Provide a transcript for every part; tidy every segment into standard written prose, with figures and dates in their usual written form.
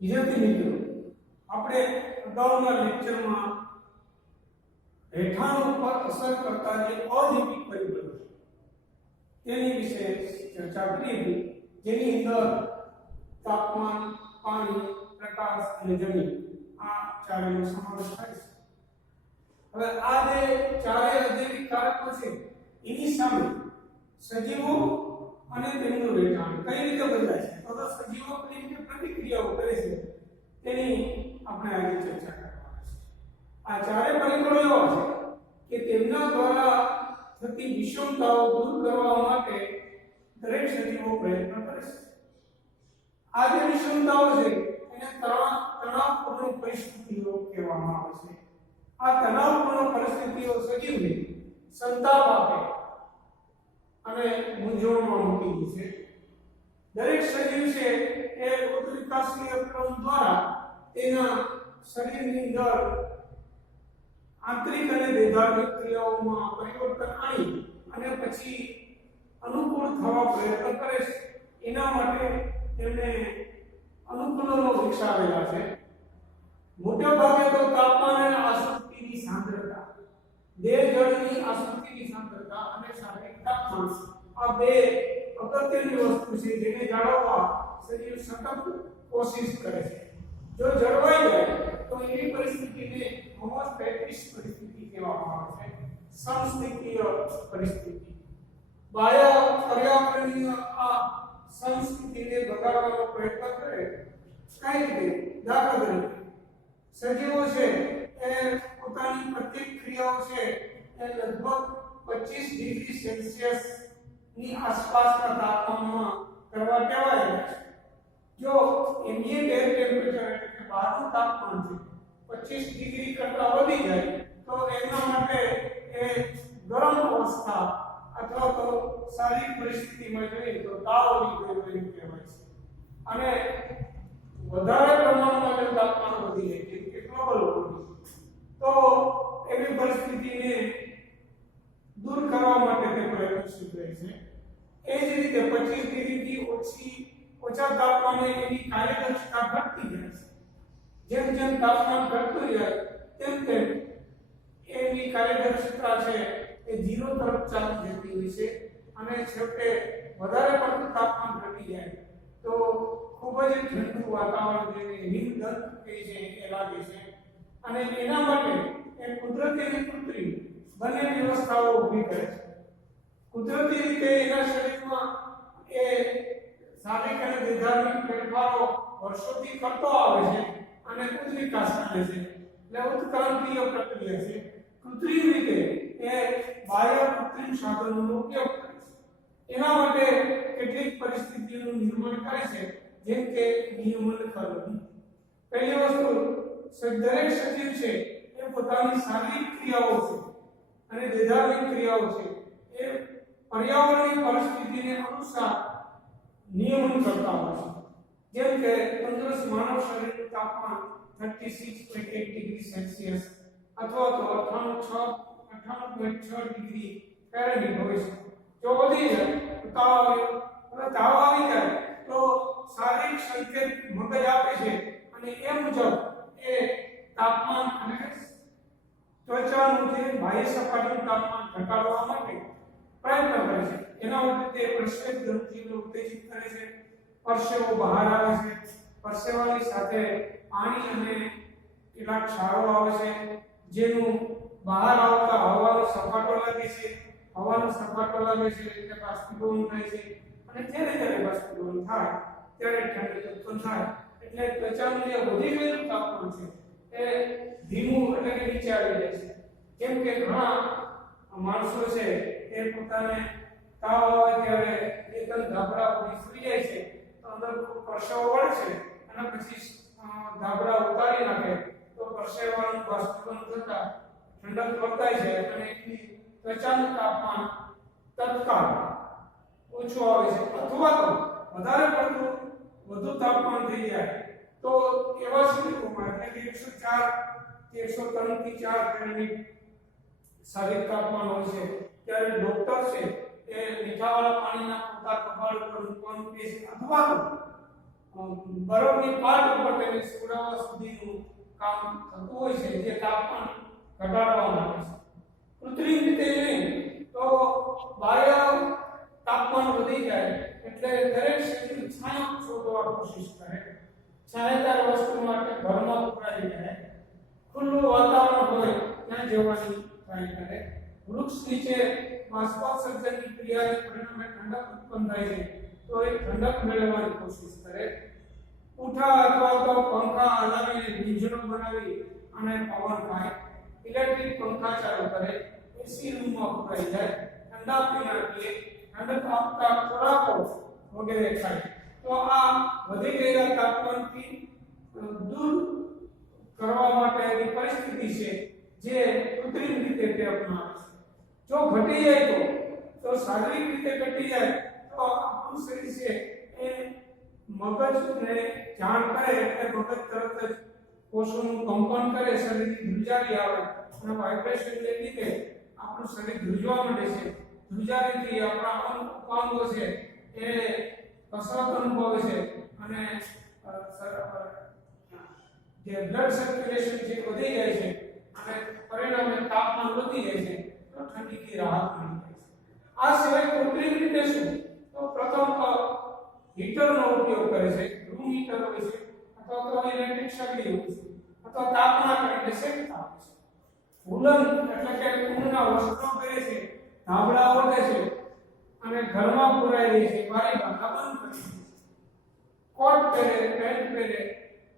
વિદ્યાર્થી મિત્રો, આપણે અગાઉના લેક્ચરમાં રહેઠાણ ઉપર અસર કરતા જે અજૈવિક પરિબળો છે તેની વિશે ચર્ચા કરી હતી, જેની અંદર તાપમાન, પાણી, પ્રકાશ અને જમીન આ ચારેયનો સમાવેશ થાય છે. હવે આ જે ચારેય અજૈવિક કારકો છે એની સામે સજીવો અને તેમનું રહેઠાણ કઈ રીતે બદલાય છે, તો સજીવો કઈ રીતે પ્રતિક્રિયાઓ કરે છે તેની આપણે આજે ચર્ચા કરવાના છે. આ ચારેય પરિબળો એવા છે કે તેમના દ્વારા થતી વિષમતાઓ દૂર કરવા માટે દરેક સજીવો પ્રયત્ન કરે છે. આ જે વિષમતાઓ છે એને તણાવપૂર્ણ પરિસ્થિતિઓ કહેવામાં આવે છે. આ તણાવપૂર્ણ પરિસ્થિતિઓ સજીવને સંતાપ આપે અને મૂંઝવણમાં મૂકી દે છે. દરેક સજીવ છે એ ઉત્ક્રાંતીય ક્રમ દ્વારા તેના શરીરની અંદર આંતરિક અને દેહાત્મિક ક્રિયાઓમાં પરિવર્તન આણી અને પછી અનુકૂળ થવા પ્રયત્ન કરે છે. એના માટે તેમણે અનુકૂલનો વિકસાવેલા છે. મોટે ભાગે તો તાપમાન અને આસક્તિની સાંદ્રતા, દેહ જળની આસક્તિની સાંદ્રતા અને શારીરિક તાપમાન આ બે અગત્યની વસ્તુ છે જેને જાળવવા શરીર સતત કોશિશ કરે છે. જો જળવાઈ જાય તો એવી પરિસ્થિતિને હોમોસ્ટેટિક પરિસ્થિતિ કહેવામાં આવે છે, સમસ્થિતિય પરિસ્થિતિ. બાહ્ય પર્યાવરણીય આ સમસ્થિતિને બગાડવાનો પ્રયત્ન કરે કઈ રીતે? દાખલા તરીકે સજીવો છે એ પોતાની પ્રત્યેક ક્રિયાઓ છે એ લગભગ 25 ડિગ્રી સેલ્સિયસ ની આસપાસના તાપમાનમાં કરવા ટેવાયેલા છે. જો એમ્બિયન્ટ એર ટેમ્પરેચર એટલે કે બહારનું તાપમાન છે 25 ડિગ્રી કરતા વધી જાય તો એના માટે એ ગરમ અવસ્થા અથવા તો સારી પરિસ્થિતિમાં જોઈએ તો તાવ આવી ગયો એવું કહેવાય છે. અને વધારે પ્રમાણમાં જો તાપમાન વધી જાય કે ગ્લોબલ વોર્મિંગ તો એવી પરિસ્થિતિને દૂર કરવા માટે તે પ્રયત્નશીલ રહે છે. એ જ રીતે 25 ડિગ્રીથી ઓછા તાપમાને એની કાર્યદક્ષતા ઘટતી જાય છે. જેમ જેમ તાપમાન ઘટતું જાય તેમ તેમ એની કાર્યદક્ષતા છે એ 0 તરફ ચાલી જતી હોય છે અને છેવટે વધારે પડતું તાપમાન ઘટી જાય તો ખૂબ જ ઠંડુ વાતાવરણ જેને હિમદંડ કહે છે એ લાગે છે. અને એના માટે એ કુદરતી અને કૃત્રિમ બંને વ્યવસ્થાઓ ઊભી કરે છે. કુદરતી રીતે એના શરીરમાં એ શારીરિક અને દેહાત્મિક ફેરફારો વર્ષોથી કરતો આવે છે અને ઉદ્વિકાસ કરે છે, એટલે ઉત્ક્રાંતિય પ્રક્રિયા છે. કૃત્રિમ રીતે એ બાહ્ય કૃત્રિમ સાધનોનો ઉપયોગ કરે છે. એના માટે કેટલીક પરિસ્થિતિઓનું નિર્માણ કરે છે, જેમ કે નિયમન કરવું. પહેલી વસ્તુ, દરેક સજીવ છે એ પોતાની શારીરિક ક્રિયાઓ છે અને દેહાત્મિક ક્રિયાઓ છે એ પર્યાવરણીય પરિસ્થિતિને અનુસાર નિયમન કરતા હોય છે. જેમ કે તંદુરસ્ત માનવ શરીરનું તાપમાન 36.8 ડિગ્રી સેલ્સિયસ અથવા તો 98.6 ડિગ્રી ફેરનહીટ હોય છે. જો વધી જાય તો તાવ આવી જાય તો શારીરિક સંકેત મગજ આપે છે અને એ મુજબ એ તાપમાન અને ત્વચાનું જે બાહ્ય સપાટીનું તાપમાન ઘટાડવા માટે પ્રયત્ન કરે છે. એના માટે તે પ્રશ્વેત ગ્રંથિને ઉત્તેજિત કરે છે. પરસેવો બહાર આવે છે. પરસેવાની સાથે પાણી અને કેટલાક ક્ષારો આવે છે, જેનું બહાર આવતા હવાનો સપાટો લાગે છે. હવાનો સપાટો લાગે છે એટલે બાષ્પીભવન થાય છે અને જ્યારે બાષ્પીભવન થાય ત્યારે ઠંડી ઉત્પન્ન થાય. એટલે ત્વચાનું જે વધી ગયેલું તાપમાન છે એ ધીમું એટલે કે નીચે આવી જાય છે. કેમ કે ઘણા માણસો છે એ પોતાને તાવ આવે ત્યારે એકદમ ધાબળા ઉડી સુઈ જાય છે તો અંદર પરસેવો વળે છે અને પછી ધાબળા ઉતારી નાખે તો પરસેવાનું બાષ્પીભવન થતા ઠંડક વર્તાય છે અને ત્વચાનું તાપમાન તત્કાળ ઓછું આવે છે. અથવા તો વધારે પડતું વધુ તાપમાન થઈ જાય તો એવા સ્થિતિમાં એટલે કે 104 કે 103 થી 4 ફેરનહીટ શારીરિક તાપમાન હોય છે ત્યારે ડોક્ટર છે એ મીઠાવાળા પાણીના પોતા કપાળ પર મૂકવાનું કહે છે. અથવા તો બરફની પાટ ઉપર તેને સુડાવવા સુધીનું કામ થતું હોય છે, જે તાપમાન ઘટાડવા માટે છે. કૃત્રિમ રીતે નહીં તો બાહ્ય તાપમાન વધી જાય એટલે દરેક સજીવ છાંયો શોધવા કોશિશ કરે. છાયાદાર વસ્તુ માટે ઘરમાં ઉભરાઈ જાય, ખુલ્લું વાતાવરણ હોય ત્યાં જવાની ટ્રાય કરે. વૃક્ષ નીચે બાષ્પોત્સર્જનની ક્રિયાને પરિણામે ઠંડક ઉત્પન્ન થાય છે તો એ ઠંડક મેળવવાની કોશિશ કરે. ઉઠા અથવા તો પંખા હલાવીને ભીંજણો બનાવી અને પવન ખાય. ઇલેક્ટ્રિક પંખા ચાલુ કરે. એસી રૂમમાં ઉભરાઈ જાય. ઠંડા પીણા પીએ. ઠંડક આપતા ખોરાકો વગેરે ખાય. તો આ વધી ગયેલા તાપમાનથી દૂર કરવા માટેની પરિસ્થિતિ છે જે કૃત્રિમ રીતે તે અપનાવે છે. જો ઘટી જાય તો શારીરિક રીતે ઘટી જાય તો આપણું શરીર છે એ મગજને જાણ કરે એટલે મગજ તરત જ કોષોનું કંપન કરે, શરીર ધ્રુજારી આવે અને વાઇબ્રેશનને લીધે આપણું શરીર ધ્રુજવા માંડે છે. ધ્રુજારીથી આપણા અંગો છે એ કસરત અનુભવે છે અને જે બ્લડ સર્ક્યુલેશન છે વધી જાય છે અને પરિણામે તાપમાન વધી જાય છે તો ઠંડીથી રાહત મળી જાય છે. આ સિવાય કૃત્રિમ રીતે શું તો પ્રથમ હીટરનો ઉપયોગ કરે છે. રૂમ હીટર હોય છે અથવા તો ઇલેક્ટ્રિક સગડી હોય છે અથવા તાપમાન એટલે શેકતા હોય છે. વૂલન એટલે કે ઊનના વસ્ત્રો પહેરે છે, ધાબળા ઓઢે છે અને ઘરમાં પુરાઈ રહી છે, બારી બાંધા બંધ કરી છે. કોટ પહેરે, પેન્ટ પહેરે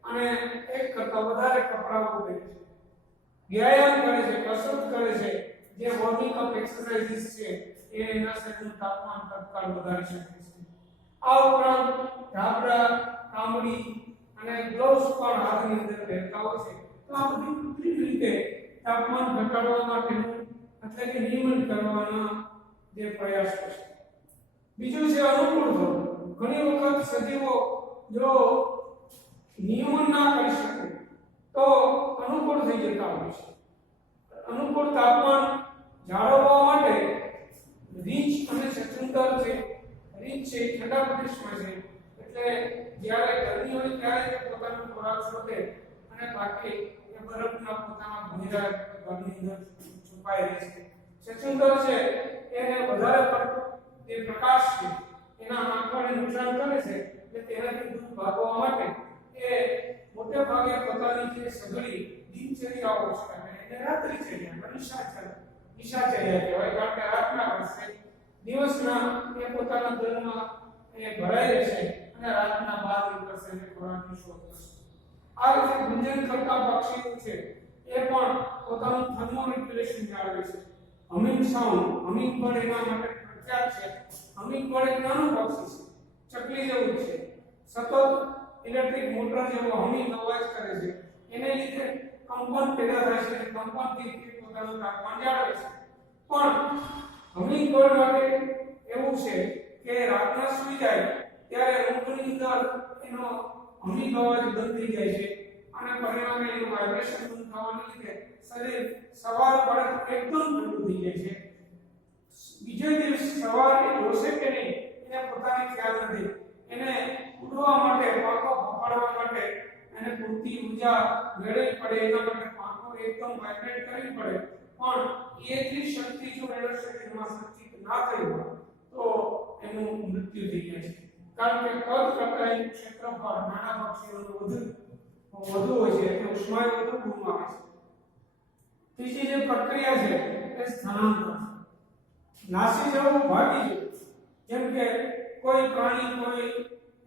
અને એક કરતા વધારે કપડાઓ પહેરે છે. વ્યાયામ કરે છે, કસરત કરે છે, જે વોર્મિંગ અપ એક્સરસાઇઝીસ છે એ એના શરીરનું તાપમાન તત્કાળ વધારી શકે છે. આ ઉપરાંત ધાબળા, કામડી અને ગ્લોવ્સ પણ હાથની અંદર પહેરતા હોય છે. તો આ બધી કૃત્રિમ રીતે તાપમાન ઘટાડવા માટેનું એટલે કે નિયમન કરવાના જે પ્રયાસ છે. બીજું છે અનુકૂળ થવું. ઘણી વખત સજીવો જો નિયમન ના કરી શકે તો અનુકૂળ થઈ જતા હોય છે. અનુકૂળ તાપમાન જાળવવા માટે રીંછ અને સચુંદર છે. રીંછ છે ઠંડા પ્રદેશમાં છે એટલે જ્યારે ગરમી હોય ત્યારે તે પોતાનો ખોરાક શોધે અને બાકી એ બરફના પોતાના ભૂંજા ઘરની અંદર છુપાઈ રહે છે. સચુંદર છે એને વધારે પડતો જે પ્રકાશ છે એના આંખોને નુકસાન કરે છે એટલે તેનાથી દૂર ભાગવા માટે એ મોટે ભાગે પોતાની જે સઘળી દિનચર્યાઓ છે એને રાત્રિચર્યા નિશાચર્યા કહેવાય. કારણ કે રાતના વર્ષે દિવસના એ પોતાના દરમાં એ ભરાઈ રહેશે અને રાતના બહાર નીકળશે અને ખોરાકની શોધ કરશે. આ રીતે ગુંજન કરતા પક્ષીઓ છે એ પણ પોતાનું થર્મોરેગ્યુલેશન જાળવે છે. હમિંગ સાઉન્ડ, હમિંગ બર્ડ એના માટે પ્રખ્યાત છે. હમિંગ બર્ડ એક નાનું પક્ષી છે, ચકલી જેવું છે, સતત ઇલેક્ટ્રિક મોટર જેવો હમિંગ અવાજ કરે છે. એને લીધે કંપન પેદા થાય છે અને કંપનથી પોતાનું તાપમાન જાળવે છે. પણ હમિંગ બર્ડ માટે એવું છે કે રાતના સૂઈ જાય ત્યારે ઊંઘની અંદર એનો હમિંગ અવાજ બંધ થઈ જાય છે અને પરિણામે એનું વાઇબ્રેશન બંધ થવાને લીધે શરીર સવાર પડે એકદમ ઠંડુ થઈ જાય છે. બીજો દિવસ સવારે જોશે કે નહીં એને પોતાને ખ્યાલ નથી. એને ઉડવા માટે, પાંખો ફફાડવા માટે એને પૂરતી ઊર્જા મેળવવી પડે. એના માટે પાંખો એકદમ વાઇબ્રેટ કરવી પડે. પણ એટલી શક્તિ જો એના શરીરમાં સંચિત ના થઈ હોય તો એનું મૃત્યુ થઈ જાય છે. કારણ કે કદ કરતા એનું ક્ષેત્રફળ નાના પક્ષીઓનું વધુ હોય છે એટલે ઉષ્માય વધુ ગુમાવે છે. ત્રીજી જે પ્રક્રિયા છે એ સ્થાનાંતર. નાસી જવું, ભાગી જવું. જેમ કે કોઈ પ્રાણી કોઈ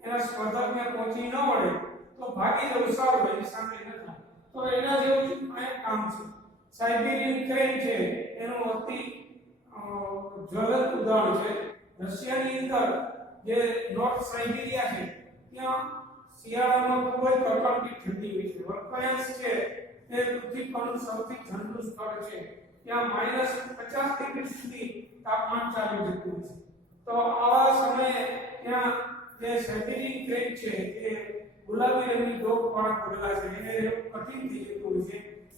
એના સ્પર્ધકને પહોંચી ન વળે તો ભાગી જવું સારું, એની સામે ન થાય. તો એના જેવું આ કામ છે. સાઇબેરિયન ક્રેન છે એનું અતિ જ્વલંત ઉદાહરણ છે. રશિયાની અંદર જે નોર્થ સાઇબેરિયા છે ત્યાં શિયાળામાં ખૂબ જ કડકડતી ઠંડી હોય છે. વર્કયાન્સ છે તે પૃથ્વી પરનું સૌથી ઠંડુ સ્થળ છે. ત્યાં -50 ડિગ્રી સુધી તાપમાન ચાલી જતું હોય છે. તો આવા સમયે ત્યાં જે સાઇબેરિયન ક્રેન છે એ ગુલાબી રંગની ડોક વાળા પડેલા છે એને કઠિન થઈ જતું હોય છે.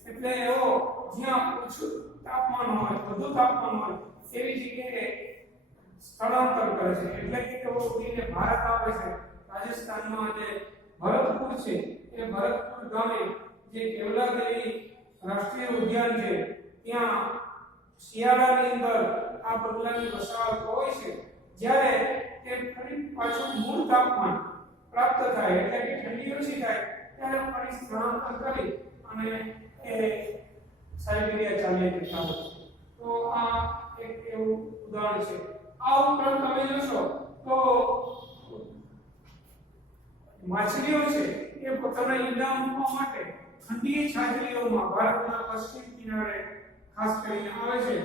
એટલે એવો જ્યાં ઓછું તાપમાન હોય, વધુ તાપમાન હોય એવી જગ્યાએ સ્થળાંતર કરે છે. એટલે કે તેઓ ઉડીને ભારત આવે છે રાજસ્થાનમાં જે ભરતપુર છે એ ભરતપુર ગામે જે કેવલાદેવી રાષ્ટ્રીય ઉદ્યાન છે ત્યાં શિયાળાની અંદર આ બગલાની વસાહત હોય છે. જ્યારે તે ફરી પાછું મૂળ તાપમાન પ્રાપ્ત થાય એટલે કે ઠંડી ઓછી થાય ત્યારે ફરી સ્થળાંતર કરી અને એ સાઇબેરિયા ચાલી જતા હોય છે. તો આ એક એવું ઉદાહરણ છે. આ ઉપરાંત તમે જોશો તો માછલીઓ છે એ પોતાના ઈંડા મૂકવા માટે ઠંડી છાજલીઓમાં ભારતના પશ્ચિમ કિનારે ખાસ કરીને આવે છે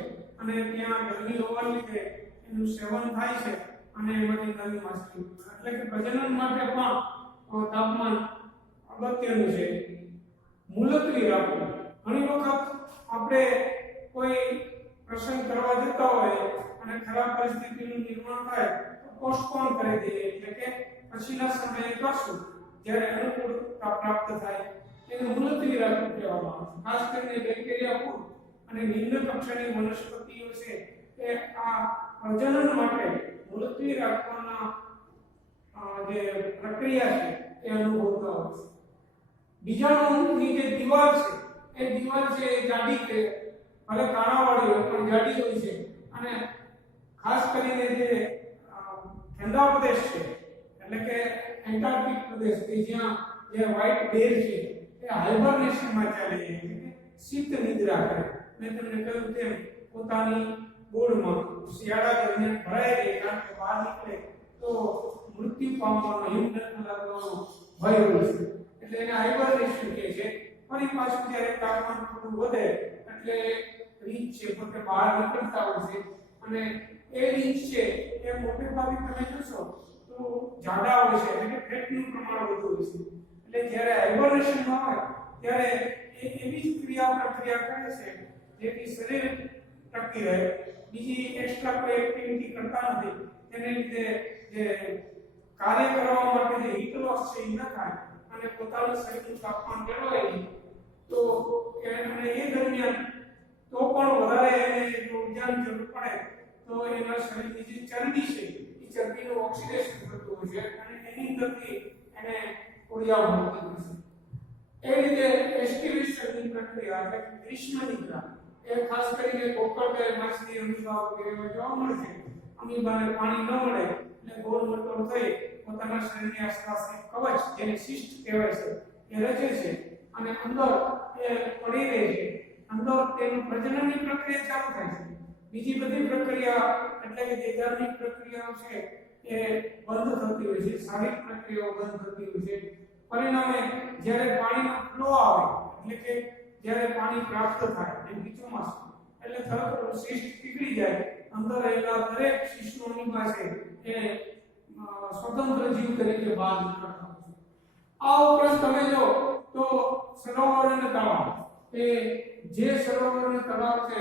અને ત્યાં ગરમી હોવાને લીધે એનું સેવન થાય છે અને એમાંથી નવી માછલી એટલે કે પ્રજનન માટે પણ તાપમાન અગત્યનું છે. મુલતવી રાખવું. ઘણી વખત આપણે કોઈ પ્રસંગ કરવા જતા હોય અને ખરાબ પરિસ્થિતિનું નિર્માણ થાય તો પોસ્ટપોન કરી દઈએ એટલે કે પછીના સમયે કરશું જ્યારે અનુકૂળતા પ્રાપ્ત થાય એને મુલતવી રાખવું કહેવામાં આવે છે. ખાસ કરીને બેક્ટેરિયા ફૂડ અને નિમ્ન કક્ષાની વનસ્પતિઓ છે એ આ પ્રજનન માટે મુલતવી રાખવાના જે પ્રક્રિયા છે એ અનુભવતા હોય છે. બીજાણુની જે દીવાલ છે એ દીવાલ છે એ જાડી કે ભલે કાણાવાળી હોય પણ જાડી હોય છે અને ખાસ કરીને જે ઠંડા પ્રદેશ છે એટલે કે એન્ટાર્કટિક પ્રદેશ કે જ્યાં જે વ્હાઇટ બેર છે એ હાઇબરનેશનમાં ચાલે છે એટલે કે શીત નિદ્રા કરે. મેં તમને કહ્યું તેમ પોતાની ગોળમાં શિયાળા દરમિયાન ભરાઈ રહે કારણ કે બહાર નીકળે તો મૃત્યુ પામવાનો હિમનત લાગવાનો ભય હોય છે એટલે એને હાઇબરનેશન કહે છે. ફરી પાછું જ્યારે તાપમાન થોડું વધે એટલે રીંછ છે પોતે બહાર નીકળતા હોય છે અને એ રીંછ છે એ મોટે ભાગે તમે જોશો તો જાડા હોય છે એટલે કે ફેટનું પ્રમાણ વધુ હોય છે. એટલે જ્યારે હાઇબરનેશનમાં હોય ત્યારે એ એવી જ પ્રક્રિયા કરે છે જેથી શરીર ટકી રહે. બીજી એક્સ્ટ્રા કોઈ એક્ટિવિટી કરતા નથી તેને લીધે જે કાર્ય કરવા માટે જે હીટ લોસ છે એ ન થાય અને પોતાનું શરીરનું તાપમાન જળવાય નહીં. તો અને એ દરમિયાન તો પણ વધારે એને જો ઉર્જાની જરૂર પડે તો એના શરીરની જે ચરબી છે એ ચરબીનું ઓક્સિડેશન થતું હોય છે અને એની અંદરથી એને ઉર્જા મળતી હોય છે. એ રીતે એસ્ટિવેશનની પ્રક્રિયા એટલે ગ્રીષ્મ નિદ્રા એ ખાસ કરીને કોકરબેર માછલી અમીબા વગેરેમાં જોવા મળે છે. અમીબાને પાણી ન મળે એટલે ગોળ મટોળ થઈ પોતાના શરીરની આસપાસ એક કવચ જેને સિસ્ટ કહેવાય છે એ રચે છે અને અંદર એ પડી રહે છે. અંદર તેનું પ્રજનનની પ્રક્રિયા ચાલુ થાય છે. બીજી બધી પ્રક્રિયા એટલે કે જે ધાર્મિક પ્રક્રિયાઓ છે એ બંધ થતી હોય છે. શારીરિક પ્રક્રિયાઓ બંધ થતી હોય છે. પરિણામે જ્યારે પાણીનો ફ્લો આવે એટલે કે જ્યારે પાણી પ્રાપ્ત થાય જેમ કે ચોમાસું એટલે તરત શિષ્ટ પીગળી જાય. અંદર રહેલા દરેક શિષ્ટોની પાસે એ સ્વતંત્ર જીવ તરીકે બહાર નીકળતા હોય છે. આ ઉપરાંત તમે જો તો સરોવર અને તળાવ એ જે સરોવર અને તળાવ છે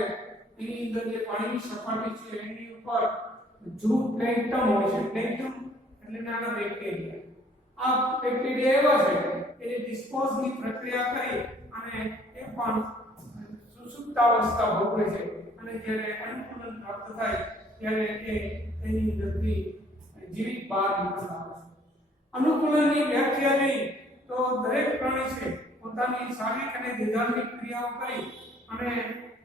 એની અંદર જે પાણીની સપાટી છે એની ઉપર જૂ પ્લેન્કટન હોય છે. પ્લેન્કટન એટલે નાના બેક્ટેરિયા. આ બેક્ટેરિયા એવા છે કે જે ડિસ્પોઝની પ્રક્રિયા કરી અને એ પણ સુસુપ્તાવસ્થા ભોગવે છે અને જ્યારે અનુકૂલન પ્રાપ્ત થાય ત્યારે એ એની અંદરથી જીવિત બહાર નીકળતા હોય છે. અનુકૂલનની વ્યાખ્યા નહીં તો દરેક પ્રાણી છે પોતાની શારીરિક અને વૈધાનિક ક્રિયાઓ કરી અને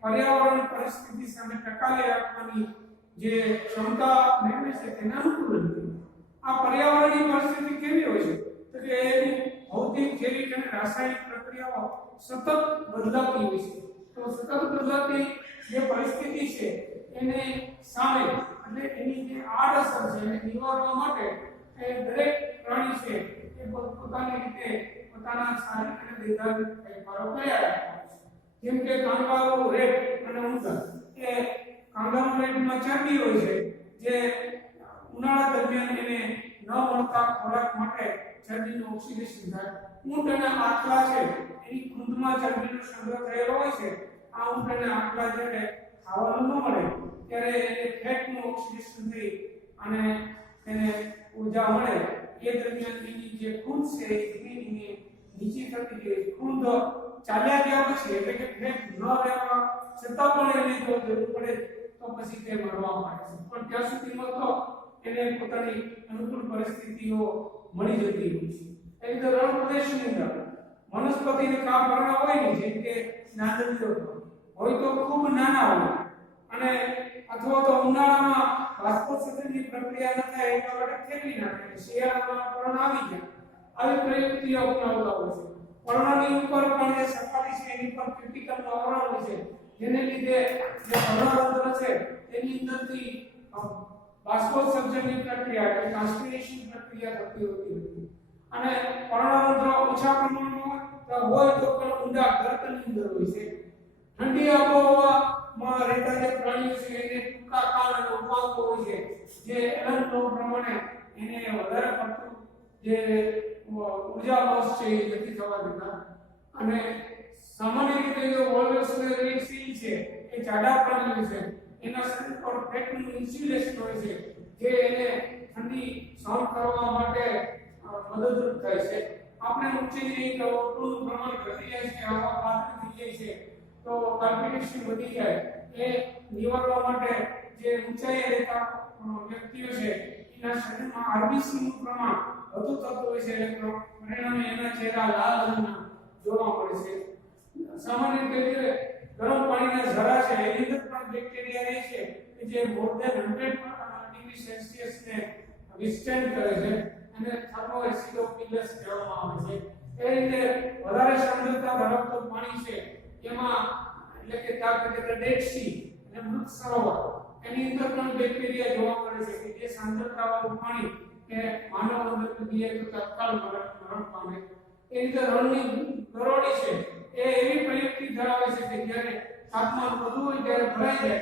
પર્યાવરણ પરિસ્થિતિ સામે ટકાવી રાખવાની જે ક્ષમતા મેળવે છે તેને અનુકૂલન કહેવાય. આ પર્યાવરણની પરિસ્થિતિ કેવી હોય છે તો કે એની ભૌતિક જૈવિક અને રાસાયણિક પ્રક્રિયાઓ સતત બદલાતી હોય છે. તો સતત બદલાતી જે પરિસ્થિતિ છે એને સામે એટલે એની જે આડઅસર છે એને નિવારવા માટે એ દરેક પ્રાણી છે એ પોતાની રીતે પોતાના શારીરિક અને વૈધાનિક ફેરફારો કર્યા રાખે છે. જેમ કે કાંગારૂ રેટ અને ઉંદર એ કાંગારૂ રેટમાં ચરબી હોય છે જે ઉનાળા દરમિયાન એને ન મળતા ખોરાક માટે ચરબીનું ઓક્સિડેશન થાય. ઊંટ અને આંખલા છે એની ખૂંદમાં ચરબીનો સંગ્રહ થયેલો હોય છે. આ ઊંટ અને આંખલા જ્યારે ખાવાનું ન મળે ત્યારે એને ફેટનું ઓક્સિડેશન થઈ અને એને ઊર્જા મળે. એ દરમિયાન એની જે ખૂંદ છે એ ધીમે ધીમે નીચે થતી જાય. ખૂંદ ચાલ્યા ગયા પછી એટલે કે ફેટ ન રહેવા છતાં પણ એને જો જરૂર પડે તો પછી તે મરવા માંડે છે. પણ ત્યાં સુધીમાં તો એને પોતાની અનુકૂળ પરિસ્થિતિઓ મળી જતી હોય છે. એ રીતે રણ પ્રદેશની અંદર વનસ્પતિને કાપવાના હોય ને, જેમ કે નાદરીઓ હોય તો ખૂબ નાના હોય, અને અથવા તો ઉનાળામાં બાષ્પોત્સર્જનની પ્રક્રિયા ન થાય એટલા માટે ફેરવી નાખે, શિયાળામાં પર્ણ આવી જાય. આવી પ્રયુક્તિઓ અપનાવતા હોય છે. પર્ણની ઉપર પણ જે સપાટી છે એની પર ક્યુટિકલનું આવરણ હોય છે, જેને લીધે જે પર્ણરંધ્ર છે તેની અંદરથી બાષ્પોત્સર્જનની પ્રક્રિયા એટલે ટ્રાન્સપિરેશન પ્રક્રિયા થતી હોતી નથી. અને પર્ણરંધ્ર ઓછા પ્રમાણમાં હોય તો પણ ઊંડા ગર્તની અંદર હોય છે. ઠંડી આબોહવામાં રહેતા જે પ્રાણીઓ છે એને ટૂંકા કાન અને ઉપાંગો હોય છે, જે એલન લો પ્રમાણે એને વધારે પડતું જે ઉર્જા લોસ છે એ નથી થવા દેતા. અને સામાન્ય રીતે જો વોલ્વસ અને રેડ સીલ છે એ જાડા પ્રાણીઓ છે, એના શરીર પર ફેટનું ઇન્સ્યુલેશન હોય છે, જે એને ઠંડી સહન કરવા માટે મદદરૂપ થાય છે. આપણે ઊંચી જઈએ તો O2 નું પ્રમાણ ઘટી જાય છે, હવા પાતળી થઈ જાય છે, તો કાર્બોનેશન વધી જાય. એ નિવારવા માટે જે ઊંચાઈએ રહેતા વ્યક્તિઓ છે એના શરીરમાં આરબીસી નું પ્રમાણ વધુ થતું હોય છે, એટલે પરિણામે એના ચહેરા લાલ રંગના જોવા મળે છે. સામાન્ય રીતે ગરમ પાણીના ઝરા છે એની અંદર પણ બેક્ટેરિયા રહે છે કે જે મોર ધેન 100 ડિગ્રી સેલ્સિયસ ને વિસ્ટેન્ડ કરે છે, અને થર્મોએસિડોફિલસ કહેવામાં આવે છે. એ રીતે વધારે સાંદ્રતા ધરાવતું પાણી છે એમાં, એટલે કે ડેડ સી અને મૃત સરોવર, એની અંદર પણ બેક્ટેરિયા જોવા મળે છે કે જે સાંદ્રતાવાળું પાણી કે માનવ અંદર પીએ તો તત્કાળ મરણ પામે. એ રીતે રણની ગરોળી છે એ એવી પ્રયુક્તિ ધરાવે છે કે જ્યારે તાપમાન વધુ હોય ત્યારે ભરાઈ જાય,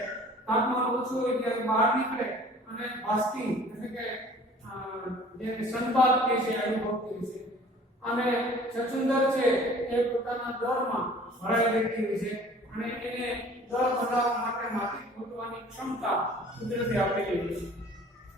તાપમાન ઓછું હોય ત્યારે બહાર નીકળે અને બાસ્ટિંગ એટલે કે જે સંપાદ કે છે અનુભવતી છે. અને ચચુંદર છે એ પોતાના દરમાં ભરાઈ રહેતી હોય છે, અને એને દર બનાવવા માટે માટી ખોદવાની ક્ષમતા કુદરતે આપેલી હોય છે.